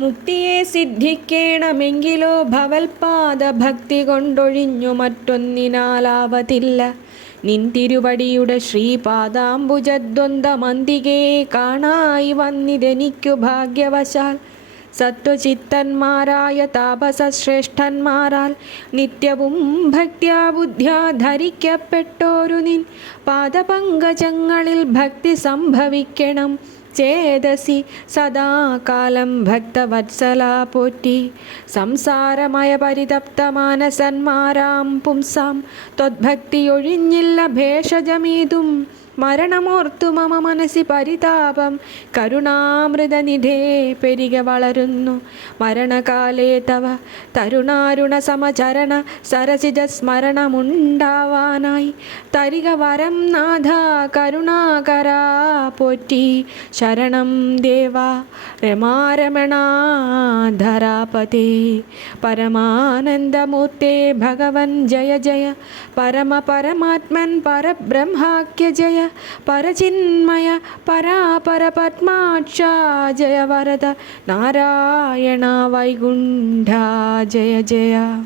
മുക്തിയെ സിദ്ധിക്കണമെങ്കിലോ ഭവൽപാദ ഭക്തി കൊണ്ടൊഴിഞ്ഞു മറ്റൊന്നിനാലാവതില്ല. നിൻ തിരുവടിയുടെ ശ്രീപാദാംബുജദ്വന്ദ്വമന്തികേ കാണായി വന്നിതെനിക്കു ഭാഗ്യവശാൽ. സത്വചിത്തന്മാരായ താപസശ്രേഷ്ഠന്മാരാൽ നിത്യവും ഭക്ത്യാ ബുദ്ധ്യാ ധരിക്കപ്പെട്ടോരു നിൻ പാദപങ്കജങ്ങളിൽ ഭക്തി സംഭവിക്കണം. ചേതസി സദാകാലം ഭക്തവത്സലാ പോറ്റി. സംസാരമയ പരിതപ്ത മാനസന്മാരാം പുംസാം. ത്വദ്ഭക്തിയൊഴിഞ്ഞില്ല ഭേഷജമീതും. മരണമോർത്തു മമ മനസ്സി പരിതാപം. കരുണാമൃതനിധേ പെരിക വളരുന്നു. മരണകാലേ തവ തരുണാരുണ സമചരണ സരസിജ സ്മരണമുണ്ടാവാനായി. തരിക വരം നാഥ കരുണാകരാ പോറ്റി. शरण देवा रमारमणाधरापते। परमानन्दमूर्ते भगवन् जय जय। परम परमात्मन् परब्रह्माख्य जय। परचिन्मय परापरपद्माक्षा जय वरद नारायण वैगुण्ठा जय जय।